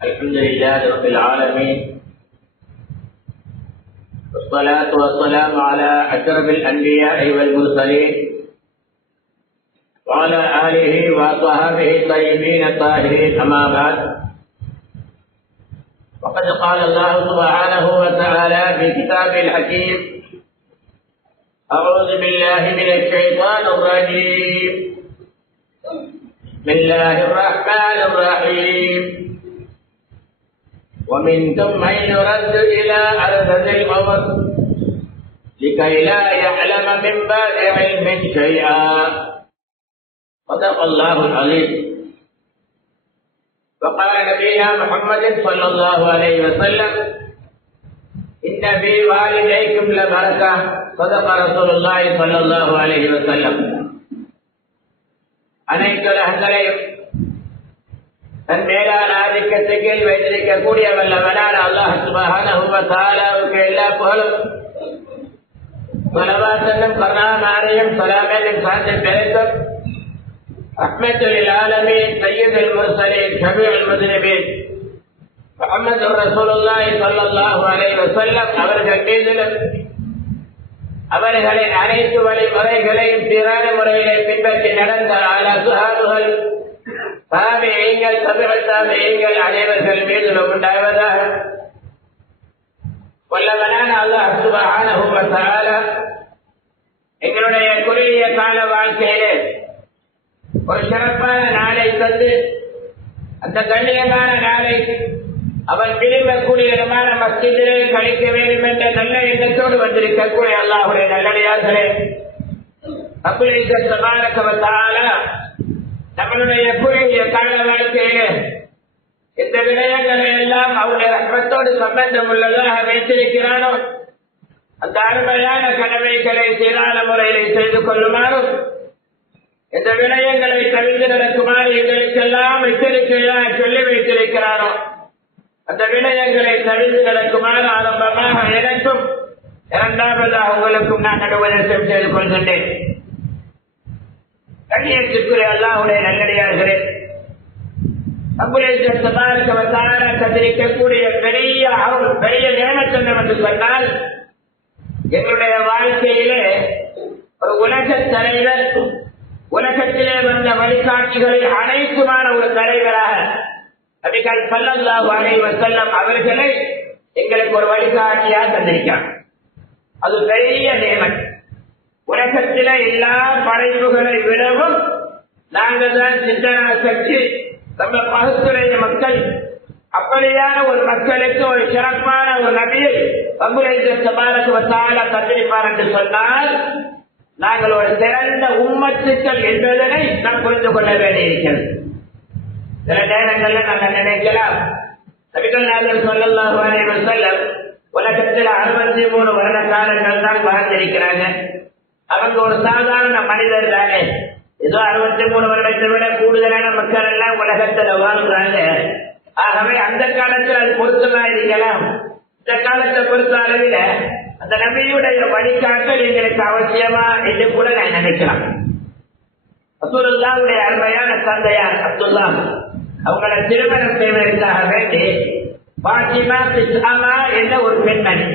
الحمد لله رب العالمين، والصلاة والسلام على أشرف الأنبياء والمرسلين وعلى آله وصحبه الطيبين الطاهرين، أما بعد. وقد قال الله سبحانه وتعالى في كتابه الحكيم: أعوذ بالله من الشيطان الرجيم، بسم الله الرحمن الرحيم. ومنكم من يرد إلى أرذل العمر لكي لا يعلم من بعد علم شيئا. صدق الله العظيم. وقال نبينا محمد صلى الله عليه وسلم: إن في والديكم لبركة. صدق رسول الله صلى الله عليه وسلم. அனைத்து உலகங்களையும் தன் மேலான ஆதிக்கத்துக்கு வைத்திருக்கக்கூடிய வல்லவனான அல்லாஹ் சுப்ஹானஹு வ தஆலாவுக்கு எல்லா புகழும் ஸலவாத்தும் கருணாமழையும் ஸலாமும் சாந்தியும் பெறட்டும். ரஹ்மத்துல் லில் ஆலமீன் சய்யிதுல் முர்ஸலீன் ஷஃபீஉல் முஸ்லிமீன் முஹம்மதுர் ரசூலுல்லாஹி ஸல்லல்லாஹு அலைஹி வஸல்லம் அவர்கள் மீதிலும் அவர்களின் அனைத்து வழிமுறைகளையும் சீரான முறையிலே பின்பற்றி நடந்த அசுஹாபுகள், தாபிஈன்கள், தபிஉத் தாபிஈன்கள் அனைவர்கள் மீதிலும் உண்டாவதாக. வல்லவனான அல்லாஹ் சுப்ஹானஹு வ தஆலா எங்களுடைய குறுகிய கால வாழ்க்கையிலே ஒரு சிறப்பான நாளை தந்து, அந்த கண்ணியமான நாளை அவன் விரும்பக்கூடிய இடமான மஸ்ஜிதிலே கழிக்க வேண்டும் என்ற நல்ல எண்ணத்தோடு வந்திருக்கக்கூடிய அல்லாஹ்வுடைய நல்லடியார்களே, ரப்புல் இஸ்ஸத் தபாரக வ தஆலா நம்மளுடைய குறுகிய கால வாழ்க்கையிலே இந்த விடயங்களை எல்லாம் அவருடைய ரஹ்மத்தோடு சம்பந்தம் உள்ளதாக வைத்திருக்கிறானோ அந்த அருமையான கடமைகளை சீரான முறையிலே செய்து கொள்ளுமாறும், இந்த விடயங்களை தவிர்த்து நடக்குமாறு எங்களுக்கெல்லாம் எச்சரிக்கையாக சொல்லி வைத்திருக்கிறானோ அந்த விடயங்களை தவிர்த்து நடக்குமாறு ஆரம்பமாக எனக்கும் இரண்டாவதாக உங்களுக்கும் நான் உபதேசம் செய்து கொள்கின்றேன். கண்ணியத்திற்குரிய அல்லாஹ்வுடைய நல்லடியார்களே, ரப்புல் இஸ்ஸத் தபாரக வ தஆலா தந்திருக்கக்கூடிய பெரிய நியமத் என்று சொன்னால், எங்களுடைய வாழ்க்கையிலே ஒரு உலகத் தலைவர், உலகத்திலே வந்த வழிகாட்சிகளில் அனைத்துமான ஒரு தலைவராக நபிகள் ஸல்லல்லாஹு அலைஹி வஸல்லம் அவர்களை எங்களுக்கு ஒரு வழிகாட்டியாக தந்திருக்கிறார். அது பெரிய நியமத். உலகத்தில எல்லா படைப்புகளை விடவும் நாங்கள் தான் சிந்தனா சக்தி, நம்ம பகுத்துடைய மக்கள். அப்படியான ஒரு மக்களுக்கு ஒரு சிறப்பான ஒரு நபியை ரப்புல் இஸ்ஸத் தபாரக வ தஆலா தந்திருப்பார் என்று சொன்னால், நாங்கள் ஒரு சிறந்த உம்மத்துக்கள் என்பதனை நாம் புரிந்து கொள்ள வேண்டியிருக்கிறது. சில நேரங்களில் நாங்கள் நினைக்கலாம், நபிகள் நாயகம் ஸல்லல்லாஹு அலைஹி வஸல்லம் உலகத்தில் 63 வருட காலங்கள் தான் வாழ்ந்திருக்கிறாங்க. அவங்க ஒரு சாதாரண மனிதர் தானே, ஏதோ 63 வருடத்தை விட கூடுதலான மக்கள் எல்லாம் உலகத்தில் வாழ்றாங்க. ஆகவே அந்த காலத்தில் அது பொருத்தமா இருக்கலாம். இந்த காலத்தை பொறுத்த அளவில் அந்த நபியுடைய வழிகாட்டல் எங்களுக்கு அவசியமா என்று கூட நான் நினைக்கலாம். ரசூலுல்லாஹ்வுடைய அருமையான தந்தையார் அப்துல்லாஹ் அவங்களை திருமணம் செய்வதற்காக வேண்டி பாத்திமா பிஸ்ஹாமா என்ற ஒரு பெண்மணி,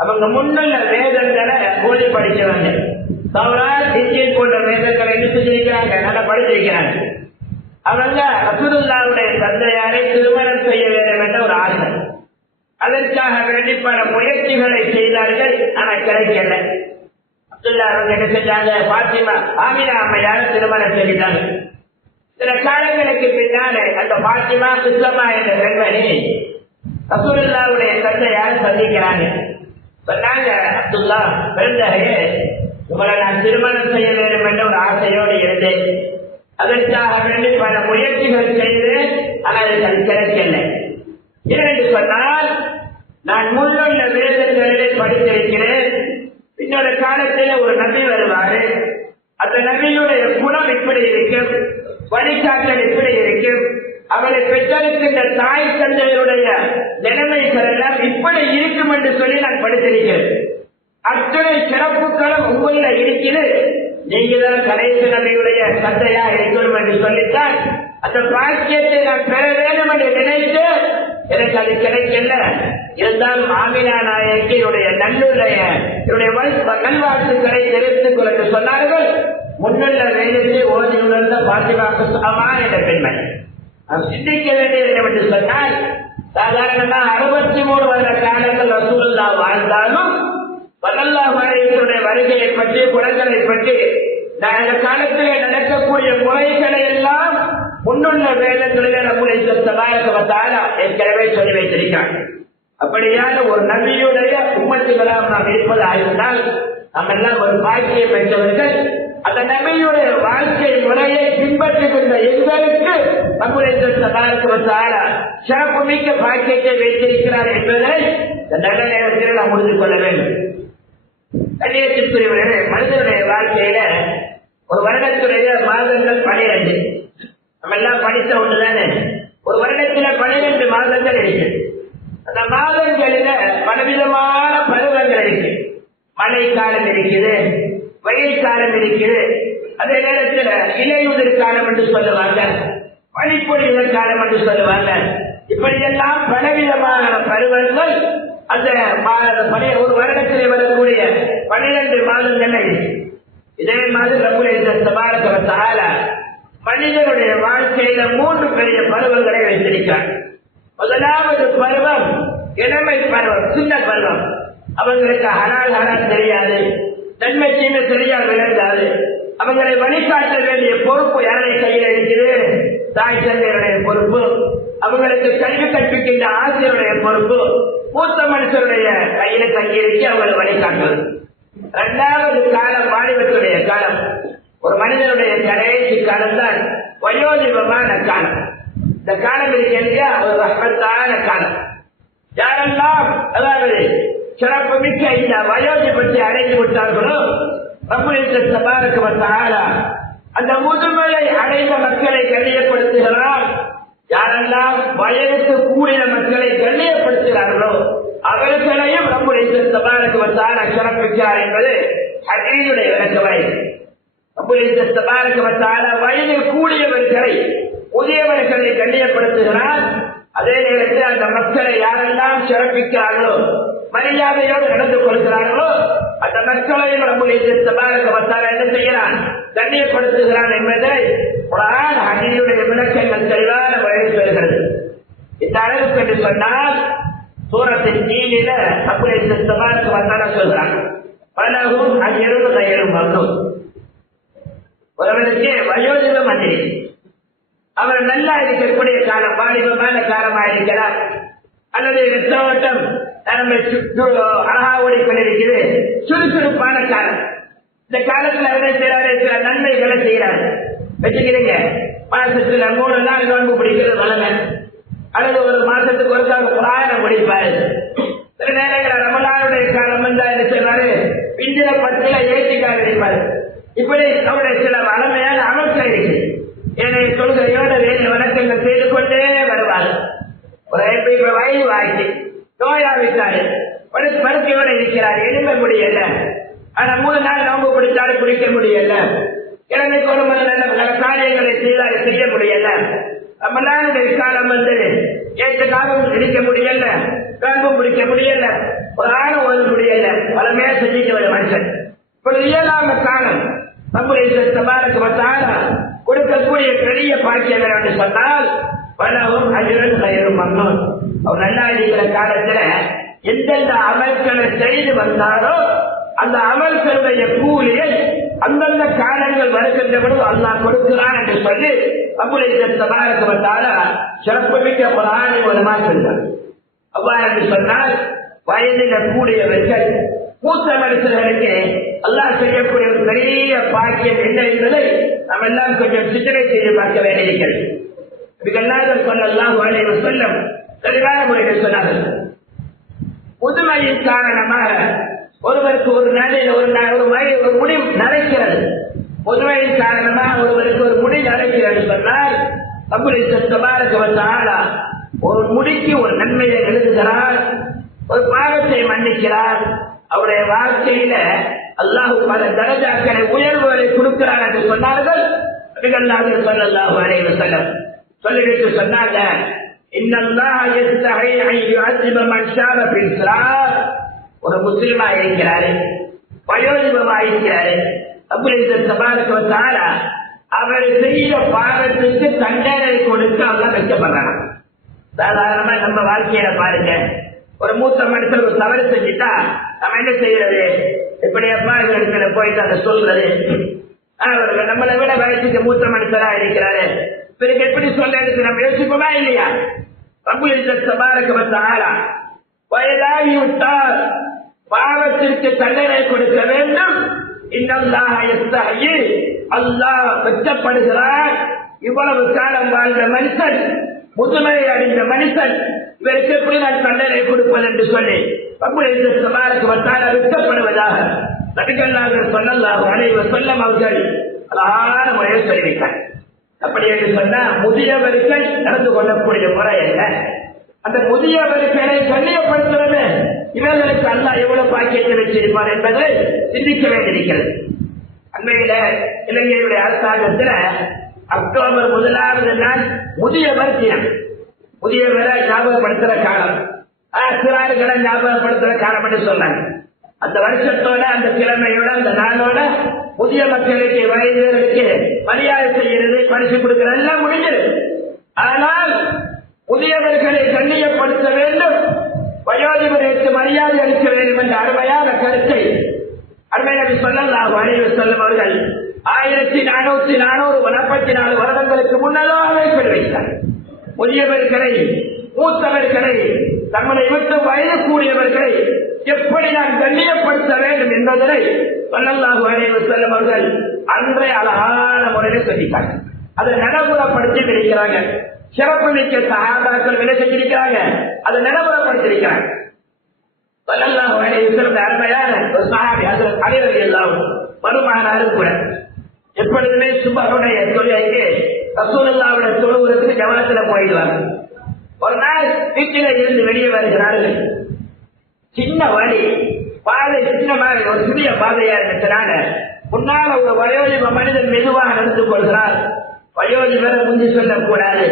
அவங்க முன்னுள்ள வேதங்களை ஓதி படிச்சவங்க, தௌராத், இன்ஜீல் போன்ற வேதங்களை என்ன செஞ்சிருக்கிறாங்க, நல்லா படிச்சிருக்கிறாங்க. அவங்க ரசூலுல்லாஹ்வுடைய தந்தையாரை திருமணம் செய்ய வேண்டும் என்ற ஒரு ஆசை. அதற்காக வேண்டி பல முயற்சிகளை செய்தார்கள், ஆனால் கிடைக்கல. அப்துல்லா அவங்க என்ன செஞ்சாங்க, பாத்திமா ஆமினா அம்மையார திருமணம் செய்தாங்க. சில காலங்களுக்கு பின்னாலே அந்த பாத்திமா பிஸ்ஹாமா என்ற பெண்மணி ரசூலுல்லாஹ்வுடைய தந்தையார் சந்திக்கிறாங்க. சொன்னாங்க, அப்துல்லா பிறந்தகையே, உங்களை நான் திருமணம் செய்ய வேண்டும் என்ற ஒரு ஆசையோடு இருந்தேன். அதற்காக வேண்டி பல முயற்சிகள் செய்து, ஆனால் அது கிடைக்கல. ஏனென்று சொன்னால், நான் முன்னுள்ள வேதங்களிலே படித்திருக்கிறேன். இன்னொரு காலத்தில் ஒரு நபி வருவாரு, அந்த நபியுடைய குணம் இப்படி இருக்கும், வழிகாட்டல் இப்படி இருக்கும், அவரை பெற்றெடுக்கின்ற தாய் தந்தையருடைய நிலைமைகள் எல்லாம் இப்படி இருக்கும் என்று சொல்லி நான் படித்திருக்கிறேன். அத்தனை சிறப்புகளும் உங்களில் இருக்கிறது. நீங்க தான் கடைசி நபியுடைய தந்தையா இருக்கணும் என்று சொல்லித்தான் அந்த பாக்கியத்தை நான் பெற வேண்டும் என்று நினைத்து எனக்கு அது கிடைக்கல, இருந்தாலும் ஆமினா நாயகி என்னுடைய நல்வாழ்த்துக்களை தெரிவித்துக் கொள்ள என்று சொன்னார்கள். முன்னுள்ள வேதத்தை ஓதி உணர்ந்த பாத்திமா குஸ்அமா என்ற பெண்மணி. நாம் சிந்திக்க வேண்டியது என்னவென்று சொன்னால், சாதாரணமா 63 வருட காலங்கள் ரசூலுல்லாஹ் வாழ்ந்தாலும் ஸல்லல்லாஹு அலைஹி வஸல்லம் வருகையை பற்றி, குணங்களை பற்றி, அந்த காலத்திலே நடக்கக்கூடிய முறைகளை எல்லாம் முன்னுள்ள வேதங்களிலே நம்முடைய தபாரக வ தஆலா ஏற்கனவே சொல்லி வைத்திருக்கிறார். அப்படியான ஒரு நபியுடைய உம்மத்துகளாக நாம் இருப்பதாக இருந்தால் நம்ம எல்லாம் ஒரு பாக்கியம் பெற்றவர்கள். அந்த நபியுடைய வாழ்க்கை முறையை பின்பற்றுகின்ற எங்களுக்கு நம்முடைய தபாரக வ தஆலா சிறப்புமிக்க பாக்கியத்தை வைத்திருக்கிறார் என்பதை இந்த நல்ல நேரத்தில் நாம் உறுதி கொள்ள வேண்டும். கண்ணியத்திற்குரியவர்களே, மனிதனுடைய வாழ்க்கையில ஒரு வருடத்துடைய மாதங்கள் 12. நம்ம எல்லாம் படித்த ஒன்றுதானே. ஒரு வருடத்துல 12 மாதங்கள் இருக்கு. அந்த மாதங்களில பலவிதமான பருவங்கள் இருக்கு. மழை காலம் இருக்குது, வெயில் காலம் இருக்குது, அதே நேரத்தில் இலையுதிர் காலம் என்று சொல்லுவாங்க, பனிப்பொழிவுதல் காலம் என்று சொல்லுவாங்க. இப்படியெல்லாம் பலவிதமான பருவங்கள் அந்த ஒரு வருடத்தில் வரக்கூடிய 12 மாதங்கள் இருக்கு. இதே மாதிரி நம்முடைய தபாரக வ தஆலா மனிதனுடைய வாழ்க்கையில 3 பெரிய பருவங்களை வைத்திருக்கிறார். முதலாவது பருவம் இளமை பருவம், சின்ன பருவம். அவங்களுக்கு ஹலால் தெரியாது, நன்மை தீமை சரியாக விளங்காது. அவங்களை வழிகாட்ட வேண்டிய பொறுப்பு யாருடைய கையில் இருக்குது? தாய் தந்தையருடைய பொறுப்பு. அவங்களுக்கு கல்வி கற்பிக்கின்ற ஆசிரியருடைய பொறுப்பு மூத்த மனுஷருடைய கையில தங்கியிருக்கு, அவங்களை வழிகாட்டுவது. 2வது காலம் வாலிபத்துடைய காலம். ஒரு மனிதனுடைய கடைசி காலம் தான் வயோதிபமான காலம். இந்த காலம் இருக்கிறது ஒரு ரஹ்மத்தான காலம். யாரெல்லாம் அதாவது சிறப்பு மிக்க இந்த வயோதிபத்தை அடைந்து விட்டார்களோ ரப்பல் தபாரக வ தஆலா அந்த முதுமையை அடைந்த மக்களை கண்ணியப்படுத்துகிறார். யாரெல்லாம் வயதுக்கு கூடிய மக்களை கண்ணியப்படுத்துகிறார்களோ அவர்களையும் ரப்பல் தபாரக வ தஆலா சிறப்பிக்கிறார் என்பது ஹதீஸுடைய விளக்கமாக. ரப்பல் தபாரக வ தஆலா வயதில் கூடியவர்களை புதியவர்களை கண்ணியப்படுத்துகிறார். அதே நேரத்தில் அந்த மக்களை யாரெல்லாம் சிறப்பிக்கிறார்களோ மரியாதையோடு நடந்து கொள்கிறார்களோ அந்த மக்களையும் ரப்பல் தபாரக வ தஆலா என்ன செய்கிறான்? கண்ணியப்படுத்துகிறான் என்பதை குர்ஆன் ஹதீஸுடைய விளக்கங்கள் தெளிவான முறையில் சொல்கிறது. இந்த அளவுக்கு என்று சொன்னால் சூரத்தின் கீழில ரப்பல் தபாரக வ தஆலா சொல்கிறான், பலகும் அஜ்ரும் கைரு மம்னூன். ஒருவருக்கு வயோதிபம் வந்துருச்சு, அவர் நல்லா இருக்கக்கூடிய காலம், வாலிபமான காலமாக இருக்கிறார், அல்லது ரத்த ஓட்டம் அழகா ஓடிக்கொண்டிருக்கிறது, சுறுசுறுப்பான காலம். இந்த காலத்துல என்ன செய்யறாரு? சில நன்மைகளை செய்யறாரு. வச்சுக்கிறீங்க, மாசத்துல 3 நாள் நோன்பு பிடிக்கிறது வளமை, அல்லது ஒரு மாசத்துக்கு ஒரு கால குரானை முடிப்பாரு. சில நேரங்களில் ரமலானுடைய காலம் வந்தா என்ன செய்வாரு? பிந்திர 10 ஏற்றிக்காக இருப்பாரு. இப்படி அவருடைய சில வளமையான அமல்கள் இருக்கு. என்னை தொழுகையோட வேறு வணக்கங்கள் செய்து கொண்டே வருவார். ஒரு வயது ஆயிடுச்சு, நோயாவிட்டாரு, படுக்கையோட இருக்கிறார், எழும்ப முடியல. ஆனா 3 நாள் நோன்பு பிடித்தாரு, குடிக்க முடியல. கிழமைக்கு ஒரு முறை நல்ல காரியங்களை செய்தாரு, செய்ய முடியல. ரமலானுடைய காலம் வந்து ஏற்ற காலம் பிடிக்க முடியல, நோன்பு பிடிக்க முடியல, ஒரு ஆணம் ஓத முடியல, பலமே செஞ்சுட்டு வர மனுஷன். இப்படி இயலாம காலம் நம்முடைய தபாரக வ தஆலா கொடுக்கக்கூடிய பெரிய பாக்கியம் என்று சொன்னால் பலவும் அஜ்ரும் கைரு மம்னூன். அவர் நல்லா இருக்கிற காலத்துல எந்தெந்த அமல்களை செய்து வந்தாரோ அந்த அமல்களுடைய கூலியை அந்தந்த காலங்கள் வருகின்ற பொழுது அல்லாஹ் கொடுக்கிறான் என்று சொல்லி ரப்பல் தபாரக வ தஆலா சிறப்புமிக்க குர்ஆனை மூலமாக சொல்றார். அவ்வாறு என்று சொன்னால் வயதில் கூடியவர்கள் மூத்த மனுஷர்களுக்கு அல்லாஹ் செய்யக்கூடிய ஒரு பெரிய பாக்கியம் என்ன என்பதை நாம் எல்லாம் கொஞ்சம் சிந்தனை செய்து பார்க்க வேண்டியிருக்கிறது. ஸல்லல்லாஹு அலைஹி வஸல்லம் தெளிவான முறையில் சொன்னார்கள், முதுமையின் காரணமாக ஒருவருக்கு ஒரு நாளில் ஒரு முடி நரைக்கிறது. முதுமையின் காரணமாக ஒருவருக்கு ஒரு முடி நரைக்கிறது சொன்னால் ரப்பல் தபாரக வ தஆலா ஒரு முடிக்கு ஒரு நன்மையை எழுதுகிறார், ஒரு பாவத்தை மன்னிக்கிறார். அவருடைய வாழ்க்கையில அல்லாஹ் பல தரஜாக்களை உயர்வுகளை கொடுக்கிறார் என்று சொன்னார்கள். ஸல்லல்லாஹு அலைஹி வஸல்லம் சொல்லிவிட்டு சொன்னாங்க, இன்னல்லாஹ யஸ்தஹி அன் யுஅஸிப மன் ஷாப ஃபில் இஸ்லாம். ஒரு முஸ்லிமா இருக்கிறாரு, வயோதிபமா இருக்கிறாரு, ரப்புல் இஸ்ஸத் தபாரக வ தஆலா அவர் செய்த பாவத்துக்கு தண்டனை கொடுத்து அல்லாஹ் வெட்கப்படுறாங்க. சாதாரணமா நம்ம வாழ்க்கையில பாருங்க, ஒரு மூத்த மனுஷன் ஒரு தவறு செஞ்சுட்டா நம்ம என்ன செய்யறது? இப்படியப்பா இவர்களை போயிட்டு அதை சொல்றது, நம்மளை விட வயசுக்கு மூத்த மனுஷனா இருக்கிறாரு, பிறகு எப்படி சொல்றது நம்ம யோசிப்போமா இல்லையா? ரப்புல் இஸ்ஸத் தபாரக வ தஆலா வயதாகி விட்டால் பாவத்திற்கு தண்டனை கொடுக்க வேண்டும். இன்னல்லாஹ யஸ்தஹி, அல்லாஹ் வெட்கப்படுகிறார். இவ்வளவு காலம் வாழ்ந்த மனுஷன், முதுமையை அடைந்த மனுஷன், இவருக்கு எப்படி நான் தண்டனை கொடுப்பது என்று சொல்லி ரப்புல் இஸ்ஸத் தபாரக வ தஆலா வெட்கப்படுவதாக நபிகள் நாயகம் ஸல்லல்லாஹு அலைஹி வஸல்லம் அவர்கள் அழகான முறையில் சொல்லிவிட்டார். அப்படி என்று சொன்னா முதியவர்கள் நடந்து கொள்ளக்கூடிய முறை என்ன? அந்த முதியவர்களை கண்ணியப்படுத்துவது இவர்களுக்கு அல்லாஹ் எவ்வளவு பாக்கியத்தை வச்சிருப்பார் என்பதை சிந்திக்க வேண்டியிருக்கிறது. அண்மையில இலங்கையுடைய அரசாங்கத்தில் அக்டோபர் 1ஆவது நாள் முதியவர் தினம், முதியவரை ஞாபகப்படுத்துற காலம், சிறார்களை ஞாபகப்படுத்துற காலம் என்று சொன்னாங்க. அந்த வருஷத்தோட, அந்த கிழமையோட, அந்த நாளோட புதிய மக்களுக்கு, வயதினருக்கு மரியாதை செய்கிறது, பரிசு கொடுக்கிறது எல்லாம் முடிஞ்சது. ஆனால் புதியவர்களை கண்ணியப்படுத்த வேண்டும், வயோதிபருக்கு மரியாதை அளிக்க வேண்டும் என்ற அருமையான கருத்தை அருமை நபி ஸல்லல்லாஹு அலைஹி வஸல்லம் அவர்கள் 1444 வருடங்களுக்கு முன்னதாகவே சொல்லி வைத்தார். முதியவர்களை, மூத்தவர்களை, தங்களை விட்டு வயது கூடியவர்களை எப்படி நான் கண்ணியப்படுத்த வேண்டும் என்பதனை ஸல்லல்லாஹு அலைஹி வஸல்லம் அவர்கள் அன்றே அழகான முறையில் சொல்லிட்டாங்க. அதை நடைமுறைப்படுத்தி இருக்கிறாங்க. சிறப்பு மிக்க சஹாபாக்கள் விலை செஞ்சிருக்கிறாங்க, அதை நடைமுறைப்படுத்திருக்கிறாங்க. ஸல்லல்லாஹு அலைஹி வஸல்லம் அருமையான ஒரு சஹாபி ஹஜ்ரத் அலி ரலியல்லாஹு மருமகனாரு கூட எப்பொழுதுமே சுபஹுடைய தொழுகைக்கு ரசூலுல்லாஹ்வுடைய தொழுகைக்கு ஜமாத்துல போயிடுவாங்க. ஒரு நாள் வீட்டில இருந்து வெளியே வருகிறார்கள். சின்ன வழி, பாதை சின்னமாக ஒரு சிறிய பாதையா இருந்ததுனால முன்னால் ஒரு வயோதிப மனிதன் மெதுவாக நடந்து கொள்கிறார். வயோதிபரை முந்தி சொல்லக்கூடாது,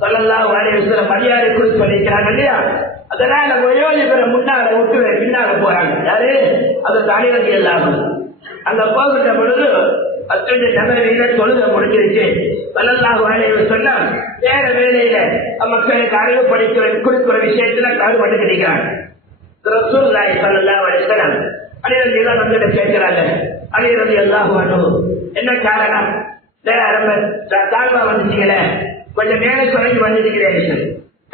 ஸல்லல்லாஹு அலைஹி வஸல்லம் மரியாதை குறித்து சொல்லியிருக்கிறாங்க இல்லையா? அதனால வயோதிபரை முன்னால விட்டு பின்னால போறாங்க. யாரு? அது அலி ரலியல்லாஹு. அங்க போகின்ற பொழுது அத்தனை நபரையில தொழுகை முடிஞ்சிருச்சு. ஸல்லல்லாஹு அலைஹி வஸல்லம் வேற வேலையில மக்களுக்கு அறிவு படிக்க கொடுக்கிற விஷயத்துல காடுபட்டு கிடைக்கிறாங்க. ரசூலுல்லாஹி ஸல்லல்லாஹு அலைஹி வஸல்லம் அலி ரலியல்லாஹு வந்து கேட்கிறாங்க, அலி ரலியல்லாஹு அன்ஹு என்ன காரணம்? ரொம்ப தாழ்வா வந்துட்டீங்களே, கொஞ்சம் மேல குறைஞ்சு வந்துட்டீங்களே.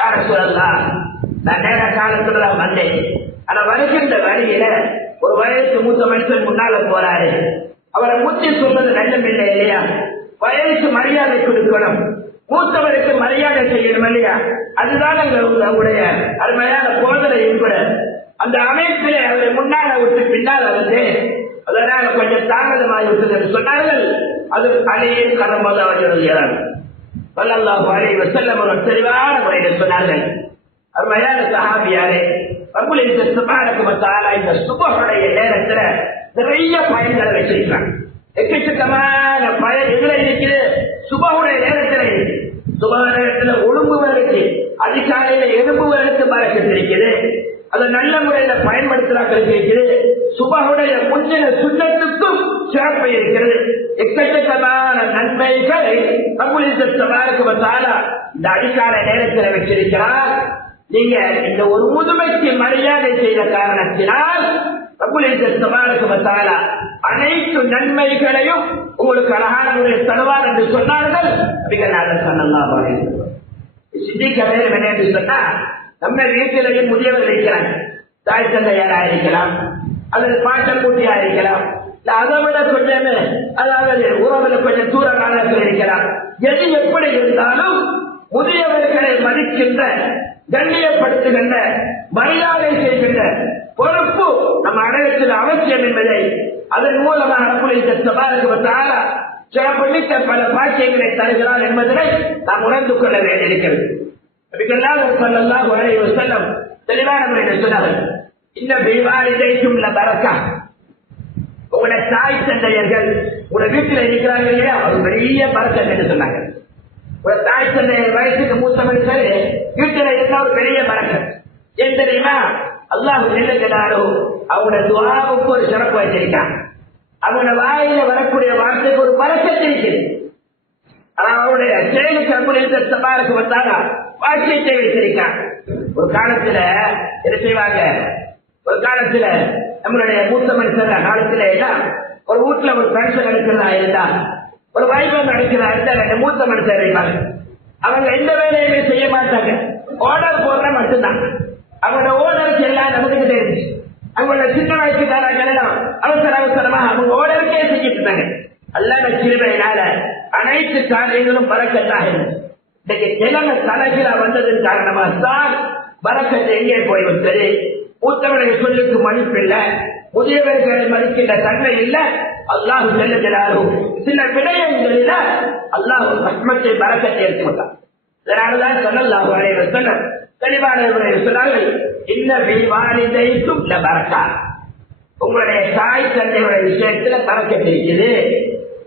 யார சொல்லலாம், நான் நேர காலத்துல தான் வந்தேன். ஆனா வருகின்ற வழியில ஒரு வயசு மூத்த மனுஷன் முன்னால போறாரு. அவரை முத்தி சொல்றது நல்லம் இல்லை இல்லையா? வயசு மரியாதை கொடுக்கணும், மூத்தவருக்கு மரியாதை செய்யணும் இல்லையா? அதுதான் உங்களுடைய அருமையான போதனையும் கூட. அந்த அமைப்பிலே அவரை முன்னால விட்டு பின்னால வந்து அதனால கொஞ்சம் தாமதமாகி விட்டது என்று சொன்னார்கள். அது அலியின் கடம்போது அவர்கள் ஸல்லல்லாஹு அலைஹி வஸல்லம் அவர்கள் தெளிவான முறையில் சொன்னார்கள். அருமையான சஹாபியாரே, ரப்புல் இஸ்ஸத் தபாரக வ தஆலா இந்த சுபஹுடைய நேரத்துல நிறைய பயன்களை வச்சிருக்கிறாங்க. எக்கச்சக்கமான பயன் எதுல இருக்குது? சுபஹுடைய நேரத்துல இருக்கு. சுபஹ நேரத்துல ஒழுங்குவதற்கு, அதிகாலையில எழும்புவதற்கு பரக்கத்து இருக்குது. அதை நல்ல முறையில பயன்படுத்துறாக்களுக்கு இருக்குது. சுபஹுடைய முன்னின சுன்னத்துக்கும் சிறப்பு இருக்கிறது. எக்கச்சக்கமான நன்மைகளை ரப்புல் இஸ்ஸத் தபாரக வ தஆலா இந்த அதிகாலை நேரத்தில் வச்சிருக்கிறார். நீங்க இந்த ஒரு முதுமைக்கு மரியாதை செய்த காரணத்தினால் ரப்புல் இஸ்ஸத் தபாரக வ தஆலா அனைத்து நன்மைகளையும் உங்களுக்கு அழகான முறையில் தருவார் என்று சொன்னார்கள். நபிகள் நாயகம் ஸல்லல்லாஹு அலைஹி வஸல்லம் சிந்திக்க வேண்டும் என்ன என்று சொன்னா, நம்ம வீட்டிலேயும் முதியவர்கள் இருக்கிறாங்க. தாய் தந்தையாரா இருக்கலாம், அல்லது பாட்டம் கூட்டியா இருக்கலாம், அதை விட கொஞ்சமே அதாவது உறவுல கொஞ்சம் தூரமானவர்கள் இருக்கலாம். எது எப்படி இருந்தாலும் முதியவர்களை மதிக்கின்ற, கண்ணியப்படுத்துகின்ற, மரியாதை செய்கின்ற பொறுப்பு நம்ம அடையத்தில் அவசியம் என்பதை அதன் மூலமாக ரப்புல் இஸ்ஸத் தபாரக வ தஆலா சிறப்புமிக்க பல பாக்கியங்களை தருகிறார் என்பதனை நாம் உணர்ந்து கொள்ள வேண்டியிருக்கிறது. நபிகள் நாயகம் ஸல்லல்லாஹு அலைஹி வஸல்லம் தெளிவான முறையில் சொன்னார்கள், இந்த பிவாலிதைக்கும் லபரக்கா, உங்களுடைய தாய் தந்தையர்கள் உங்களுடைய வீட்டில் இருக்கிறாங்க இல்லையா, ஒரு பெரிய பரக்கத் என்று சொன்னாங்க. ஒரு தாய் தந்தை வயசுக்கு மூத்த மனுஷர் வீட்டுல இருந்தா ஒரு பெரிய பறக்கத். ஏன் தெரியுமா? அல்லாஹ் நிலைக்கிறாரோ அவங்களோட துஆவுக்கு ஒரு சிறப்பு வச்சிருக்கான். அவங்களோட வாயில வரக்கூடிய வார்த்தைக்கு ஒரு பறக்கத் இருக்குது. அவருடைய செயலுக்கு அங்குள்ள சபாருக்கு வந்தாங்க வாக்கியத்தை வைத்திருக்கான். ஒரு காலத்துல என்ன செய்வாங்க? ஒரு காலத்துல நம்மளுடைய மூத்த மனுஷர் காலத்துல எல்லாம் ஒரு வீட்டுல ஒரு பென்ஷன் எடுக்கிறதா இருந்தா, ஒரு வைபவம் நடக்கிறதா இருந்தா ரெண்டு மூத்த மனுஷர் இருப்பாங்க. அவங்க எந்த வேலையுமே செய்ய மாட்டாங்க, ஆர்டர் போடுற மட்டும்தான். அவங்களோட ஓனருக்கு எல்லாம் நமக்கு தெரிஞ்சு அவங்களோட சின்ன வயசுக்காரங்க அவசர அவசரமா அவங்க ஓனருக்கே செஞ்சுட்டு இருந்தாங்க. அல்லாஹ் கிருபையினால அனைத்து காரியங்களும் பறக்கத்தாக இருந்துச்சு. இன்னைக்கு நிலைமை தலைகீழா வந்ததன் காரணமாக தான் பறக்கத்தை எங்கே போய்விட்டது. மூத்தவருடைய சொல்லுக்கு மதிப்பு இல்லை, முதியவர்களை மதிக்கின்ற தன்மை இல்லை. அல்லாஹ் செல்லுகிறாரும் சில விடயங்களில அல்லாஹ் ரஹ்மத்தை பறக்கத்தை எடுத்துவிட்டார். இதனாலதான் ஸல்லல்லாஹு அலைஹி வஸல்லம் தெளிவான சொன்னார்கள், இன்ன ஃபீ வாலிதைக்கும் லபரக்கா. உங்களுடைய தாய் தந்தையுடைய விஷயத்துல பறக்கத்து இருக்குது.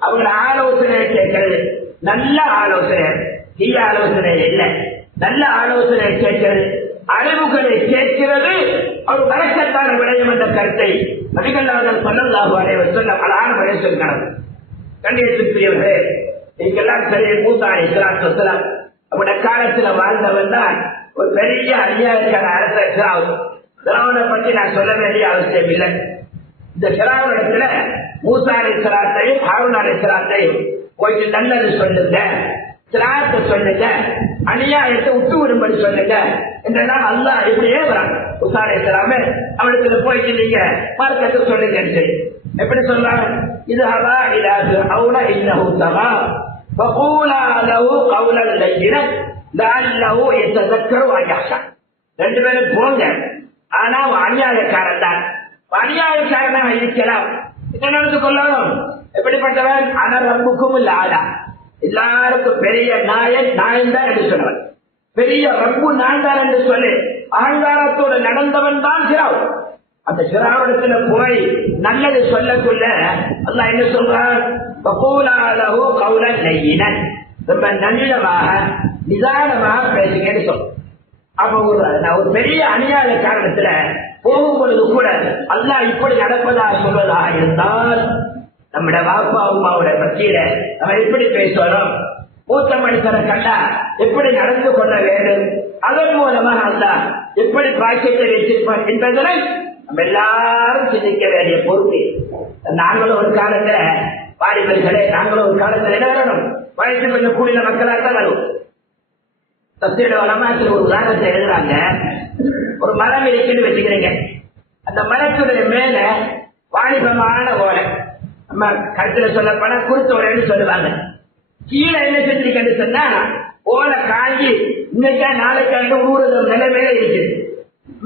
அவங்கள ஆலோசனை கேட்கறது, நல்ல ஆலோசனை, தீய ஆலோசனை இல்லை, நல்ல ஆலோசனை கேட்கிறது, அறிவுகளை கேட்கிறது ஒரு பறக்கத்தான விடயம் என்ற கருத்தை நபிகள் நாயகம் ஸல்லல்லாஹு அலைஹி வஸல்லம் அழகான முறையில் சொல்கிறார்கள். கண்ணியத்திற்குரியவர்களே, நீங்கெல்லாம் சரி, மூசா அலைஹிஸ்ஸலாத்து வஸ்ஸலாம் அவருடைய காலத்துல வாழ்ந்தவன் தான் ஒரு பெரிய அநியாயக்கான அரசர் ஃபிரௌன். ஃபிரௌனை பற்றி நான் சொல்ல வேண்டிய அவசியம் இல்லை. இந்த ஃபிரௌனிடத்துல மூசா அலைஹிஸ்ஸலாத்தையும் ஹாரூன் அலைஹிஸ்ஸலாத்தையும் போயிட்டு நல்லது சொல்லுங்க, சிராத்தை சொல்லுங்க, அநியாயத்தை விட்டு விடும்படி சொல்லுங்க என்றெல்லாம் அல்லாஹ் இப்படியே வராங்க. மூசா அலைஹிஸ்ஸலாமே அவனுக்கு போயிட்டு நீங்க மார்க்கத்தை சொல்லுங்க. எப்படி சொல்றாங்க? இது ஹவா இலா ஃபிரௌன இன்னஹு தகா ஃபகூலா லஹு கௌலன் லய்யினன் லஅல்லஹு யததக்கரு வ யஹ்ஷா. ரெண்டு பேரும் போங்க, ஆனா அநியாயக்காரன் தான், அநியாயக்காரனாக இருக்கலாம், என்ன நடந்து கொள்ளணும்? எப்படிப்பட்டவன்? ஆனா ரப்புக்கும் இல்ல ஆளா, எல்லாருக்கும் பெரிய நாயன் நாயன் தான் என்று சொன்னவன், பெரிய ரப்பு நான் தான் என்று சொல்லி அகங்காரத்தோடு நடந்தவன் தான் ஃபிரௌன். அந்த ஃபிரௌனிடத்துல போய் நல்லது சொல்லக்குள்ள அல்லாஹ் என்ன சொல்றான்? ஃபகூலா லஹு கௌலன் லய்யினன், ரொம்ப நளினமாக நிதானமாக பேசுங்கன்னு சொல்ற. அப்ப ஒரு பெரிய அநியாய காரணத்துல போகும் பொழுது கூட அல்லாஹ் இப்படி நடப்பதாக சொல்வதாக இருந்தால் நம்முடைய வாப்பா அம்மாவுடைய பற்றியில நம்ம எப்படி பேசணும், மூத்த மனிதரை கண்டா எப்படி நடந்து கொள்ள வேண்டும், அதன் மூலமாக அல்லாஹ் எப்படி பாக்கியத்தை வைத்திருப்பார் என்பதனை நம்ம எல்லாரும் சிந்திக்க வேண்டிய பொறுப்பு. நாங்களும் ஒரு காலத்துல வாலிபர்களே, நாங்களும் ஒரு காலத்துல என்ன வரணும்? வயசு கொஞ்சம் கூடிய மக்களாக தான் வரும். தப்சீர் உலமாக்கள் ஒரு உதாரணத்தை எழுதுறாங்க. ஒரு மரம் இருக்குன்னு வச்சுக்கிறீங்க, அந்த மரத்துடைய மேல வாலிபமான ஓலை, நம்ம கருத்துல சொல்லப்போனா குருத்து ஓலைன்னு சொல்லுவாங்க. கீழே என்ன செஞ்சிருக்கேன்னு சொன்னா ஓலை காஞ்சி இன்னைக்கா நாளைக்காண்டு ஊறுற நிலைமையில இருக்குது.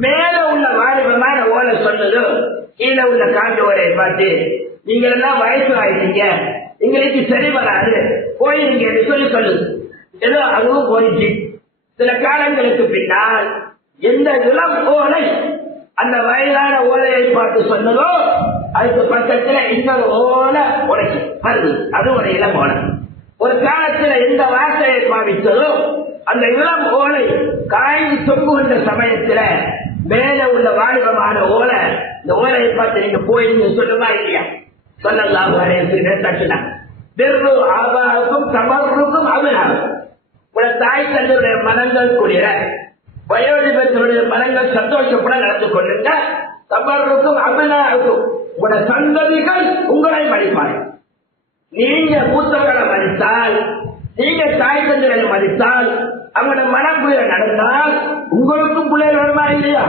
மேல உள்ள வாலிபமான ஓலை சொன்னதும் கீழே உள்ள காஞ்ச ஓலையை பார்த்து, நீங்க எல்லாம் வயசு ஆயிட்டீங்க, எங்களுக்கு சரி வராது, போயிருங்க சொல்லி சொல்லுது. ஏதோ அதுவும் போயிடுச்சு. சில காலங்களுக்கு பின்னால் எந்த இளம் ஓலை அந்த வயதான ஓலையை பார்த்து சொன்னதோ அதுக்கு பக்கத்துல இன்னொரு ஓலை உடைச்சு வருது, அது ஒரு இளம் ஓலை. ஒரு காலத்துல எந்த வார்த்தையை பாவித்ததோ அந்த இளம் ஓலை காய்ந்து தொங்குகின்ற சமயத்துல மேல உள்ள வாலிபமான ஓலை இந்த ஓலையை பார்த்து நீங்க போயிருங்க சொல்லுமா இல்லையா? ஸல்லல்லாஹு அலைஹி வஸல்லம் பிர்ரு ஆபாக்கும் தபர்ருக்கும் அபினாகும். உடைய தாய் தந்தையுடைய மனங்கள் கூடிய வயோதிபர்களுடைய மனங்கள் சந்தோஷப்பட நடந்து கொள்ளுங்க. தபர்ருக்கும் அபினாகும், உடைய சந்ததிகள் உங்களை மதிப்பார்கள். நீங்க மூத்தவர்களை மதித்தால், நீங்க தாய் தந்தைகளை மதித்தால், அவங்களோட மனக்குள்ள நடந்தால் உங்களுக்கும் பிள்ளைகள் வருமா இல்லையா?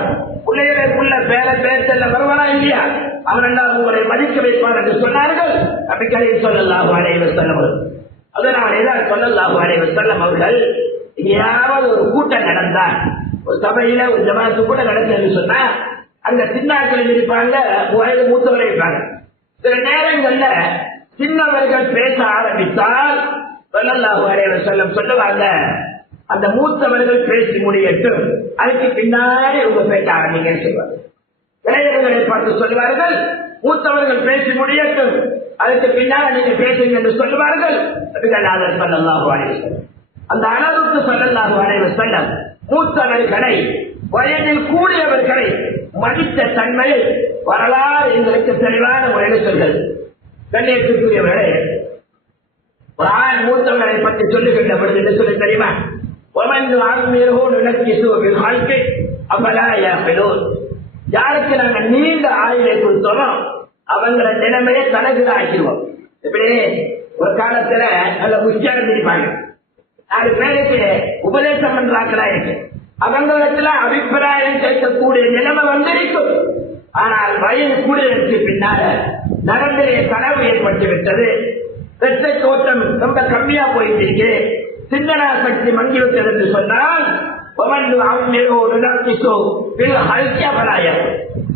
பிள்ளைகளுக்குள்ள பேர பேர்த்தல்ல வருவானா இல்லையா? அவனெல்லாம் உங்களை மதிக்க வைப்பார் என்று சொன்னார்கள் நபிகள் ஸல்லல்லாஹு அலைஹி வஸல்லம். அதனாலேதான் ஸல்லல்லாஹு அலைஹி வஸல்லம் அவர்கள் எங்கேயாவது ஒரு கூட்டம் நடந்தா, ஒரு சபையில ஒரு ஜமாத்து கூட நடந்ததுன்னு சொன்னா அந்த சின்னாக்கள் இருப்பாங்க, வயது மூத்தவர்கள் இருப்பாங்க. சில நேரங்கள்ல சின்னவர்கள் பேச ஆரம்பித்தால் ஸல்லல்லாஹு அலைஹி வஸல்லம் சொல்லுவாங்க, அந்த மூத்தவர்கள் பேசி முடியட்டும், அதுக்கு பின்னாடி உங்க பேச ஆரம்பிங்கன்னு சொல்லுவாங்க. இளைஞர்களை பார்த்து சொல்லுவார்கள், மூத்தவர்கள் பேசி முடியட்டும், அதுக்கு பின்னால் நீங்க பேசுங்க என்று சொல்லுவார்கள். ஸல்லல்லாஹு அலைஹி வஸல்லம் அந்த அளவுக்கு ஸல்லல்லாஹு அலைஹி வஸல்லம் மூத்தவர்களை, வயதில் கூடியவர்களை மதித்த தன்மையை வரலாறு எங்களுக்கு தெளிவான முறையில் சொல்கிறது. கண்ணியத்திற்குரியவர்களே, குர்ஆன் மூத்தவர்களை பற்றி சொல்லுகின்ற பொழுது என்ன சொல்லி தெரியுமா? யாருக்கு நாங்க நீண்ட ஆயுளை கொடுத்தோமோ அவங்கள நிலைமையை தலைகீழ ஆக்கிடுவோம். இப்படி ஒரு காலத்துல நல்ல உச்சாரம் இருப்பாங்க, 4 பேருக்கு உபதேசம் பண்றாங்களா இருக்கு, அவங்களத்துல அபிப்பிராயம் கேட்கக்கூடிய நிலைமை வந்திருக்கும். ஆனால் வயது கூடியதற்கு பின்னால நரம்பிலே கனவு ஏற்பட்டு விட்டது, இரத்த தோட்டம் ரொம்ப கம்மியா போயிட்டு இருக்கு, சிந்தனா சக்தி மங்கிவிட்டது என்று சொன்னால்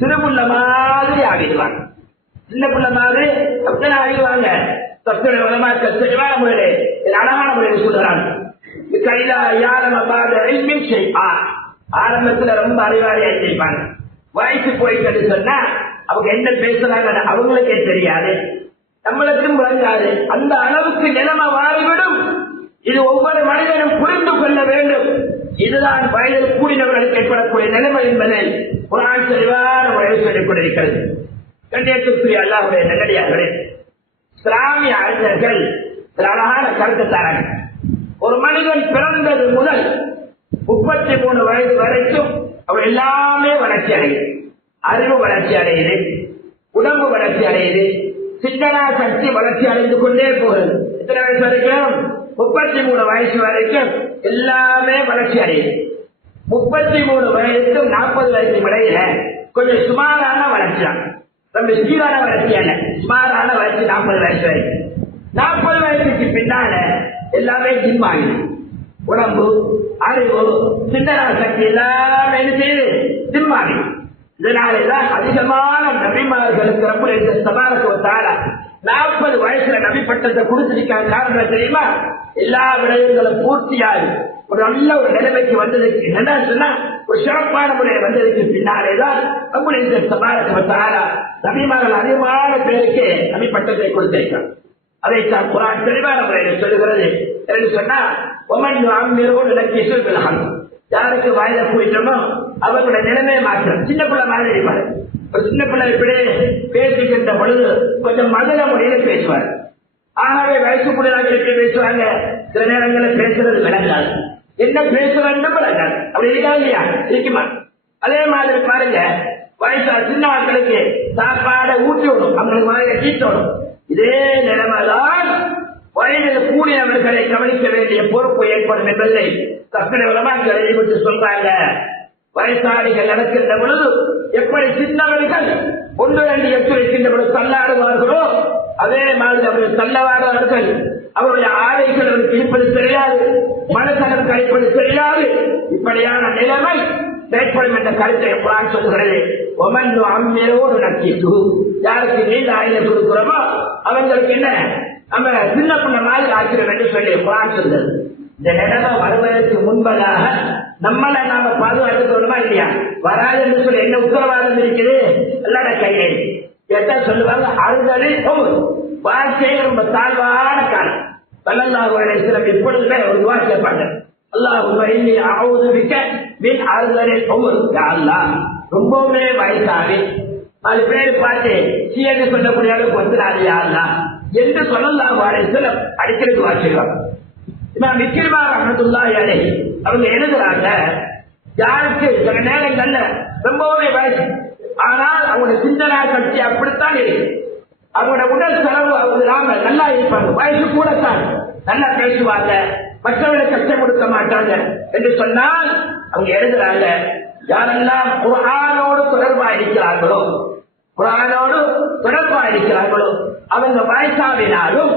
சிறுபுள்ள மாதிரி ஆகிடுவாங்க. சின்ன புள்ள மாதிரி அப்படிதான் ஆகிடுவாங்க. தத்துடைய உலமாக்கள் தெளிவான முறையில் அழகான முறையில் சொல்றாங்க. கையில ஆரம்பத்துல ரொம்ப அறிவாளியா செய்வாங்க. வயசு போயிட்டு சொன்னா அவங்க என்ன பேசுறாங்க அவங்களுக்கே தெரியாது, நம்மளுக்கும் விளங்காது. அந்த அளவுக்கு நிலைமை மாறிவிடும். இது ஒவ்வொரு மனிதனும் புரிந்து கொள்ள வேண்டும். இதுதான் வயதில் கூடினவர்களுக்கு ஏற்படக்கூடிய நிலைமை என்பதை குர்ஆன் தெளிவான முறையில் சொல்லிக் கொண்டிருக்கிறது. கண்ணியத்திற்குரிய அல்லாஹ்வுடைய நல்லடியார்களே, இஸ்லாமிய அறிஞர்கள் அழகான கருத்து தராங்க. ஒரு மனிதன் பிறந்தது முதல் 33 வயசு வரைக்கும் அவர் எல்லாமே வளர்ச்சி அடையுது. அறிவு வளர்ச்சி அடையுது, உடம்பு வளர்ச்சி அடையுது, சிந்தனா சக்தி வளர்ச்சி அடைந்து கொண்டே போகிறது. எத்தனை வயசு வரைக்கும்? 33 வயசு வரைக்கும் எல்லாமே வளர்ச்சி அடையுது. 33 வயசுக்கும் 40 வயசு இடையில கொஞ்சம் சுமாரான வளர்ச்சி தான், ரொம்ப சீரான வளர்ச்சி அல்ல, சுமாரான வளர்ச்சி 40 வயசு வரைக்கும். 40 வயசுக்கு பின்னால எல்லாமே ஜிம் ஆகுது. உடம்பு, அறிவு, சிந்தனா சக்தி எல்லாமே என்ன செய்யுது? ஜிம் ஆகுது. இதனாலதான் அதிகமான நபிமார்களுக்கு ரப்பல் இஸ்ஸத் தபாரக வ தஆலா 40 வயசுல நபி பட்டத்தை கொடுத்திருக்காங்க. காரணம் தெரியுமா? எல்லா விடயங்களும் பூர்த்தியாகி ஒரு நல்ல ஒரு நிலைமைக்கு வந்ததுக்கு என்ன சொன்னா, ஒரு சிறப்பான முறையில் வந்ததுக்கு பின்னாலேதான் ரப்பல் இஸ்ஸத் தபாரக வ தஆலா நபிமார்கள் அதிகமான பேருக்கு நபி பட்டத்தை கொடுத்திருக்காங்க. அதைத்தான் குர்ஆன் தெளிவான முறையில் சொல்லுகிறது. என்று சொன்னா, யாருக்கு வயதை போயிட்டோமோ அவர்களுடைய நிலைமையை மாற்றம். சின்ன பிள்ளை மாதிரி இருப்பாரு. ஒரு சின்ன பிள்ளை இப்படி பேசுகின்ற பொழுது கொஞ்சம் மதுர முறையில பேசுவார். ஆகவே வயசு கூடியவர்கள் எப்படி பேசுவாங்க? சில நேரங்களில் பேசுறது விளங்காது, என்ன பேசுறன்னு விளங்காது. அப்படி இருக்கா இல்லையா? இருக்குமா? அதே மாதிரி பாருங்க, வயசா சின்ன மக்களுக்கு சாப்பாடை ஊட்டி விடும், அவங்களுக்கு வாயில கீட்டோடும். இதே நிலைமைதான் வயதில் கூடியவர்களை கவனிக்க வேண்டிய பொறுப்பு ஏற்படும் என்பதை தப்பின உலமாக்கள் எழுதிவிட்டு சொல்றாங்க. வயசாளிகள் நடக்கின்ற பொழுது எப்படி சின்னவர்கள் 1-2 எத்துரைக்கின்ற பொழுது தள்ளாடுவார்களோ அதே மாதிரி அவர்கள் தள்ளவாடுவார்கள். அவருடைய ஆடைகள் அவருக்கு இருப்பது தெரியாது, மனசனம் கழிப்பது தெரியாது. இப்படியான நிலைமை ஏற்படும் என்ற கருத்தை குர்ஆன் சொல்கிறது. ஒமன்னு அம்மையோடு நக்கிட்டு, யாருக்கு நீண்ட ஆயுளை கொடுக்கிறோமோ அவங்களுக்கு என்ன நம்ம சின்ன பிள்ளை மாதிரி ஆக்கிறோம் என்று சொல்லி குர்ஆன் சொல்றது. இந்த நிலைமை வருவதற்கு முன்பதாக நம்மளை நாம பாதுகாத்துக்கணுமா இல்லையா? வராது என்று சொல்லி என்ன உத்தரவாதம் இருக்குது? எல்லாட கையிலே கேட்டா சொல்லுவாங்க, அறுதலில் வாழ்க்கையில் ரொம்ப தாழ்வான காலம். ஸல்லல்லாஹு அலைஹி வஸல்லம் எப்பொழுதுமே ஒரு துஆ கேட்பாங்க, அல்லாஹும்ம இன்னி அஊது பிக மின் அறுதலில் உம்ர். யா அல்லாஹ், ரொம்பவே வயசாகி 4 பேர் பார்த்து சீயன்னு சொல்லக்கூடிய அளவுக்கு வந்துடாது யா அல்லாஹ் என்று ஸல்லல்லாஹு அலைஹி வஸல்லம் அடிக்கடி துஆ செய்வாங்க. இமாம் இக்ரிமா ரஹ்மத்துல்லாஹி அலைஹி அவங்க எழுதுறாங்க, யாருக்கு சில நேரங்கள்ல ரொம்பவே வயசு, ஆனால் அவங்களோட சிந்தனா சக்தி அப்படித்தான் இருக்கு, அவங்களோட உடல் செலவு அவங்க நல்லா இருப்பாங்க, வயசு கூடத்தான் நல்லா பேசுவாங்க, மற்றவர்களை கஷ்டம் கொடுக்க மாட்டாங்க என்று சொன்னால் அவங்க எழுதுறாங்க, யாரெல்லாம் குர்ஆனோடு தொடர்பா இருக்கிறார்களோ அவங்க வயசாவினாலும்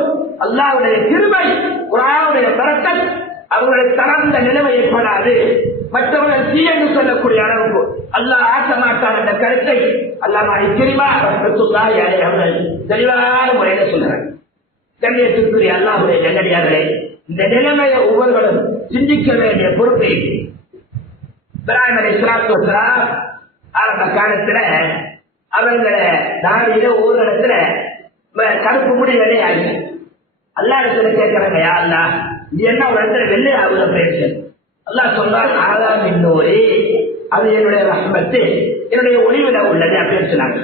அல்லாஹ்வுடைய கிருபை, குர்ஆனுடைய பரக்கத் அவங்களுடைய தரந்த நிலைமை ஏற்படாது. மற்றவர்கள் தீயென்று சொல்லக்கூடிய அளவுக்கு அல்லாஹ் ஆக்க மாட்டான் என்ற கருத்தை அல்லாஹ் இக்ரிமா ரஹ்மத்துல்லாஹி அலைஹி அவர்கள் தெளிவான முறையில சொல்றாங்க. கண்ணியத்திற்குரிய அல்லாஹ்வுடைய நல்லடியார்களே, இந்த நிலைமையை ஒவ்வொருவரும் சிந்திக்க வேண்டிய பொறுப்பு. இப்ராஹிம் அலைஹிஸ்ஸலாத்து வஸ்ஸலாம் ஆரம்ப காலத்துல அவங்கள நாடியில ஒரு இடத்துல கருப்பு முடி வேலையாகி அல்லாஹ்விடத்துல கேட்கிறாங்க, யா அல்லாஹ் இது என்ன ஒரு இடத்துல வெள்ளை ஆகுத பயிற்சி. அல்லாஹ் சொல்றான், ஆதாம் இன்னொரு அது என்னுடைய ரஹ்மத்து, என்னுடைய ஒளிவில உள்ளது அப்படின்னு சொன்னாங்க.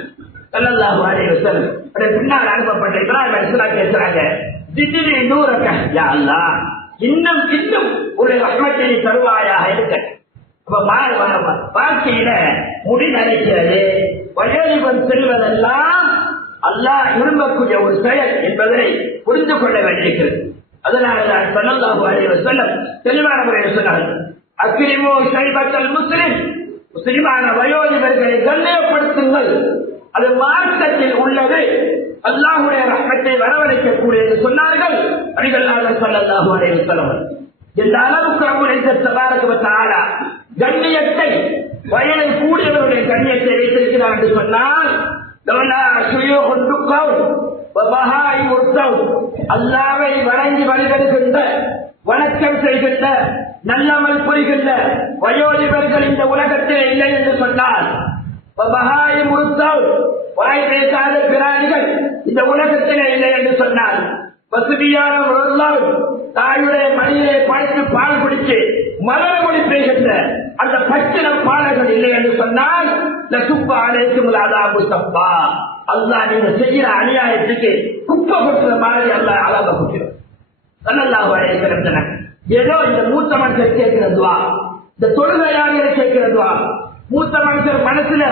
ஸல்லல்லாஹு அலைஹி வஸல்லம் பின்னால் அனுப்பப்பட்ட இப்ராஹிம் அலைஹிஸ்ஸலாம் பேசுறாங்க, திதிலி நூரக யா அல்லாஹ், இன்னும் இன்னும் ஒரு ரஹ்மத்தை தருவாயாக இருக்க. வாழ்க்கையில முடி நரைக்கிறது, வயோதிபம் செல்வதெல்லாம் அல்லாஹ் விரும்பக்கூடிய ஒரு செயல் என்பதை புரிந்து கொள்ள வேண்டியிருக்கிறது. அதனால்தான் ஸல்லல்லாஹு அலைஹி வஸல்லம் தெளிவான முறையில் சொன்னார்கள், அக்ரிமு ஷைபத்தல் முஸ்லிம், முஸ்லிமான வயோதிபர்களை கண்ணியப்படுத்துங்கள், அது மார்க்கத்தில் உள்ளது, அல்லாஹ்வுடைய ரஹ்மத்தை வரவழைக்கக்கூடியது சொன்னார்கள் நபிகள் ஸல்லல்லாஹு அலைஹி வஸல்லம். இந்த அளவுக்கு ரப்பல் இஸ்ஸத் தபாரக வ தஆலா கண்ணியத்தை, வயதில் கூடியவருடைய கண்ணியத்தை வைத்திருக்கிறார் என்று சொன்னால், அல்லாஹ்வை வணங்கி வழிபடுகின்ற, வணக்கம் செய்கின்ற, நல்லமல் புரிகின்ற வயோதிபர்கள் இந்த உலகத்தில் இல்லை என்று சொன்னால், வாய் பேசாத பிராணிகள் இந்த உலகத்திலே இல்லை என்று சொன்னால், வசதியான தாயுடைய மடியிலே படுத்து பால் குடித்து மலர்மொழி பெய்கின்ற அந்த பச்சினம் பாலர்கள் இல்லை என்று சொன்னால், அல்லாஹ் நீங்க செய்கிற அநியாயத்துக்கு குப்பை கொட்டுற மாதிரி அல்லாஹ் அழகா கொட்டுறோம். ஸல்லல்லாஹு அலைஹி வஸல்லம் சொன்னாங்க, ஏதோ இந்த மூத்த மனுஷர் கேட்கிற துவா, இந்த தொழுகையாளர்கள் கேட்கிற துவா, மூத்த மனுஷர் மனசுல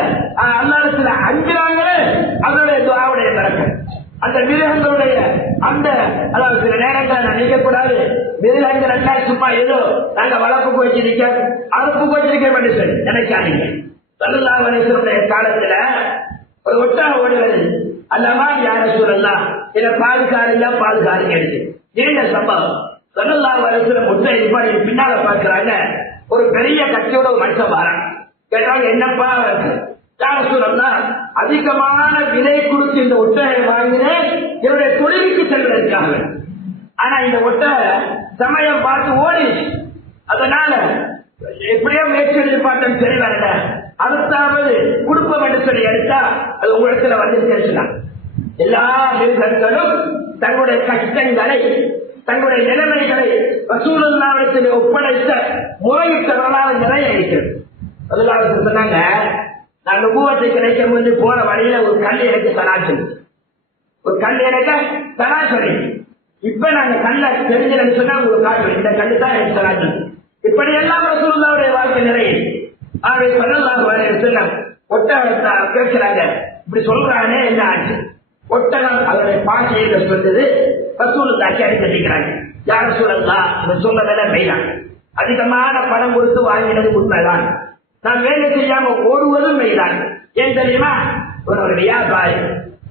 அல்லாஹ்விடத்துல அஞ்சுறாங்களே, அதனுடைய துவாவுடைய பரக்கத். அந்த மிருகங்களுடைய அந்த அதாவது சில நேரங்களை நான் நீக்க கூடாது, மிருகங்கள் எல்லாம் சும்மா ஏதோ நாங்க வளர்ப்புக்கு வச்சிருக்க அறுப்புக்கு வச்சிருக்க மனுஷன் நினைக்காதீங்க. ஸல்லல்லாஹு அலைஹி வஸல்லம் காலத்துல ஒரு ஒட்டகம் ஓடுவது, அல்லமா யார சொல்லலாம் இதை பாதுகாரில்ல பாதுகாருங்க எடுத்து நீண்ட சம்பவம். ஸல்லல்லாஹு அலைஹி வஸல்லம் ஒட்டகை நிப்பாடி பின்னால பாக்குறாங்க, ஒரு பெரிய கட்சியோட ஒரு மனுஷன் வரான். கேட்டாங்க, என்னப்பா யார சொல்லலாம், அதிகமான விலை கொடுத்து இந்த ஒட்டகை வாங்கினேன் என்னுடைய தொழிலுக்கு செல்வதற்காக. ஆனா இந்த ஒட்டகை சமயம் பார்த்து ஓடி, அதனால எப்படியோ முயற்சி எடுத்து பார்த்தேன், சரி வரல, அடுத்தாவது குடும்பம் என்று சொல்லி எடுத்தா அது உங்களிடத்துல வந்து பேசலாம். எல்லா மிருகங்களும் தங்களுடைய கஷ்டங்களை, தங்களுடைய நிலைமைகளை ரசூலுல்லாஹ்விடத்தில் ஒப்படைத்த முறையிட்ட வரலாறு நிறைய இருக்கிறது. அதனால சொன்னாங்க, நான் நுபுவத்தை கிடைக்கும் போது போற வழியில ஒரு கல் எனக்கு தராசு, ஒரு கல் எனக்கு தராசரி. இப்ப நாங்க கல்ல தெரிஞ்சதுன்னு சொன்னா உங்களுக்கு காட்டுறோம், இந்த கல்லு தான் எனக்கு தராசு. இப்படி எல்லாம் ரசூலுல்லாஹ்வுடைய வாழ்க்கை நிறைய. ஆகவே ஸல்லல்லாஹு அலைஹி வஸல்லம் ஒட்டகத்தை கேட்கிறாங்க, இப்படி சொல்றானே என்ன ஆச்சு? ஒட்டகம் அவருடைய பாஷையில சொல்றது ரசூலுல்லாஹ்க்கு அடிக்கிறாங்க, யார சொல்லலாம் இவன் சொல்லதெல்லாம் மெய்தான், அதிகமான பணம் கொடுத்து வாங்கினது உண்மைதான், நான் வேலை செய்யாம ஓடுவதும் மெய்தான். ஏன் தெரியுமா? ஒரு வியாபாரி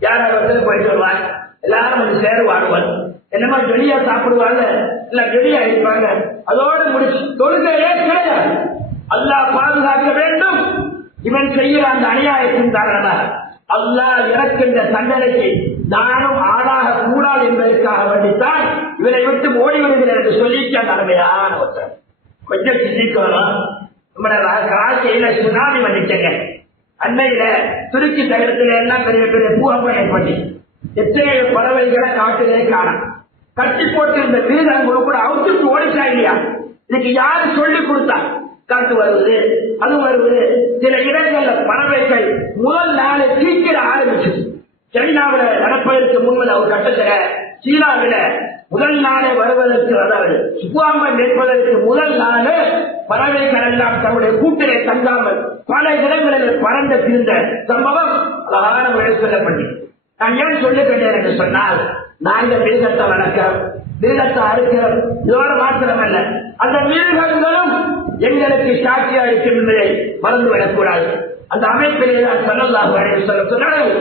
யாராவது போயிட்டு வருவார், எல்லாரும் வந்து சேருவாடுவார், என்னமா வெளியா சாப்பிடுவாங்க, இல்ல வெளியா இருப்பாங்க, அதோட முடிச்சு தொழுகையே கிடையாது. அல்லாஹ் பாதுகாக்க வேண்டும். இவன் செய்கிற அந்த அநியாயத்தின் காரணமாக அல்லாஹ் இறக்கின்ற தண்டனைக்கு நானும் ஆளாக கூடாது என்பதற்காக வேண்டித்தான் இவரை விட்டு ஓடி வருகிறேன் என்று சொல்லிட்டு அந்த அருமையான ஒருத்தர். கொஞ்சம் சிந்திக்கணும். நம்மளோட காட்சியில சுனாமி வந்துட்டேங்க. அன்னையில துருக்கி தகரத்துல எல்லாம் பெரிய பெரிய பூகம்பம் ஏற்பட்டு எத்தனை பறவைகளை காட்டிலே காணும். கட்டி போட்டு இந்த வீரர்கள் கூட அவுத்துட்டு ஓடிச்சா இல்லையா? இதுக்கு யாரு சொல்லி கொடுத்தா? காட்டு வருவது, அது வருவது. சில இடங்கள்ல பறவைகள் முதல் நாளை தீக்கிற ஆரம்பிச்சு. சைனாவில நடப்பதற்கு முன்பது ஒரு கட்டத்துல சீனாவில முதல் நாளே வருவதற்கு, அதாவது சுப்பாம்பம் ஏற்பதற்கு முதல் நாளே பறவைகள் எல்லாம் தன்னுடைய கூட்டிலே தங்காமல் பல இடங்களில் பறந்து திரிந்த சம்பவம் அழகான முறையில் சொல்லப்பட்டு. நான் ஏன் சொல்லுகின்றேன் என்று சொன்னால், நாங்கள் மிருகத்தை வளர்க்கிறோம், மிருகத்தை அறுக்கிறோம், இதோட மாத்திரமல்ல அந்த மிருகங்களும் எங்களுக்கு சாட்சியா இருக்கும் என்பதை மறந்துவிடக்கூடாது. அந்த அமைப்பிலே தான் ஸல்லல்லாஹு அலைஹி வஸல்லம் சொன்னார்கள்,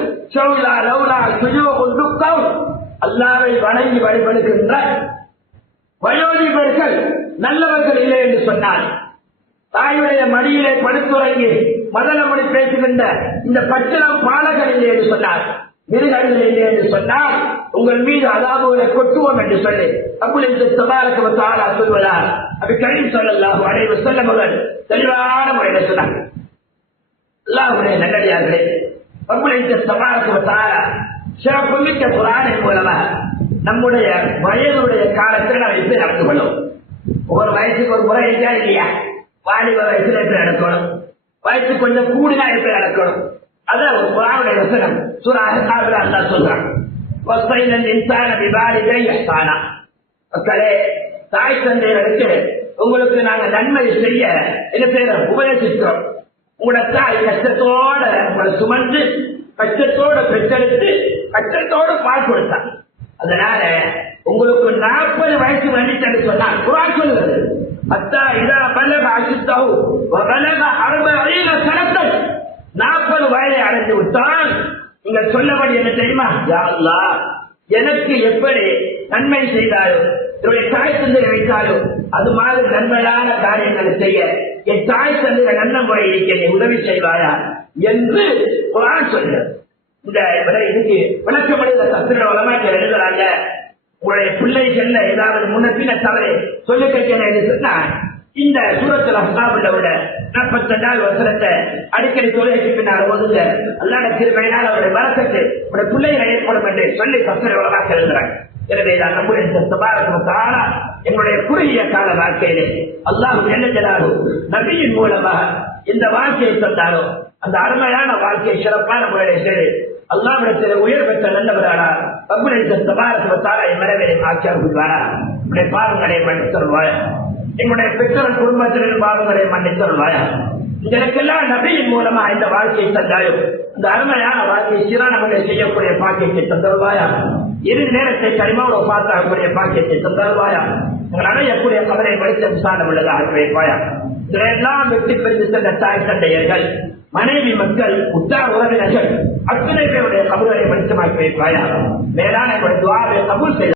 அல்லாஹ்வை வணங்கி வழிபடுகின்ற வயோதிபர்கள் நல்லவர்கள் இல்லை என்று சொன்னார். தாயுடைய மடியிலே படுத்துறங்கி மதனமொழி பேசுகின்ற இந்த பச்சிளம் பாலகர் இல்லை என்று சொன்னார். மிருகங்கள் இல்லை என்று சொன்னால் உங்கள் மீது அதாபுகளை கொட்டுவோம் என்று சொல்லி ரப்பல் இஸ்ஸத் தபாரக வ தஆலா சொல்வதால் நபி கரீம் ஸல்லல்லாஹு அலைஹி வஸல்லம் அவர்கள் தெளிவான முறையில் சொன்னார். அல்லாஹ்வுடைய நல்லடியார்களே, ரப்பல் இஸ்ஸத் தபாரக வ தஆலா சிறப்புமிக்க குர்ஆனின் மூலமாக நம்முடைய வயதுடைய காலத்தில் நாம் எப்படி நடந்து கொள்ளும்? ஒவ்வொரு வயசுக்கு ஒரு முறை இருக்கா இல்லையா? வாலிப வயசுல எப்படி நடக்கணும், வயசு கொஞ்சம் கூடுதலா எப்படி நடக்கணும், அதான் ஒரு குர்ஆனுடைய வசனம் சூரா அஹ்ஸாப்ல அல்லாஹ் சொல்றான். வஸைனல் இன்சான பிவாலிதை இஹ்சானா. மக்களே, தாய் தந்தையருக்கு உங்களுக்கு நாங்க நன்மை செய்ய என்ன செய்யறோம்? உபதேசிக்கிறோம். உங்களோட தாய் கஷ்டத்தோட உங்களை சுமந்து கஷ்டத்தோட பெற்றெடுத்து கஷ்டத்தோட பால் கொடுத்தான். அதனால உங்களுக்கு 40 வயசு வந்துட்டு சொன்னா குர்ஆன் சொல்லுது, அத்தா இதா பலக அஷ்தஹு வ பலக 40 சனத்தன், 40 வயதை அடைந்து விட்டால் நீங்கள் சொல்லபடி என்ன தெரியுமா? யா அல்லாஹ், எனக்கு எப்படி நன்மை செய்தாயோ, என்னுடைய தாய் தந்தையை வைத்தாலோ அது மாதிரி நன்மையான காரியங்களை செய்ய என் தாய் தந்தைய நல்ல முறை இருக்க உதவி செய்வாயா என்று குர்ஆன் சொல்கிறது. இந்த இதுக்கு விளக்கப்படி இந்த தப்சீர் உலமாக்கள் எழுதுறாங்க. உங்களுடைய பிள்ளைகள்ல ஏதாவது முன்ன பின்ன தவறு சொல்லி கேட்கணும் சொன்னா இந்த சூரத்துல் அஹ்ஸாப்ல உள்ள 42வது வசனத்தை அடிக்கடி தொழுகைக்கு பின்னால் ஓதுங்க. அல்லாஹ்வுடைய கிருபையினால் அவருடைய பரக்கத்து உங்களுடைய பிள்ளைகளை ஏற்படும் என்று சொல்லி தப்சீர் உலமாக்கள் எழுதுறாங்க. எனவே நான் நம்முடைய தபாரக வ தஆலா எங்களுடைய குறுகிய கால வாழ்க்கையிலே அல்லாஹ் ஜல்ல ஜலாலுஹு நபியின் மூலமாக இந்த வாழ்க்கையை தந்தாரோ அந்த அருமையான வாழ்க்கையை சிறப்பான முறையை செய்து அல்லாஹ்விடத்தில் உயர் பெற்ற நல்லவரானா ரப்புல் இஸ்ஸத் தபாரக வ தஆலா மரவே ஆக்கியார் புரிவாரா. நம்முடைய பாவங்களை மன்னித்தருள்வாயா, எங்களுடைய பெற்றோர் குடும்பத்தினர் பாவங்களை மன்னித்தருள்வாயா. இதற்கெல்லாம் நபியின் மூலமா இந்த வாழ்க்கையை தந்தாயோ இந்த அருமையான வாழ்க்கையை சீரான முறையில் செய்யக்கூடிய பாக்கியத்தை தந்தருள்வாயா. இறுதி நேரத்தை கரிமாவோட பார்த்தாகக்கூடிய பாக்கியத்தை தந்தருள்வாயா. எங்கள் அடையக்கூடிய கவலை படித்த விசாரணை உள்ளதாக ஆக்கி வைப்பாயா. இதெல்லாம் வெற்றி பெற்று சென்ற தாய் தந்தையர்கள், மனைவி, மக்கள், உற்றார் உறவினர்கள் அத்தனை பேருடைய கபர்களை படித்தமாக்கி வைப்பாயா. மேலான துஆவை கபூல் செய்ய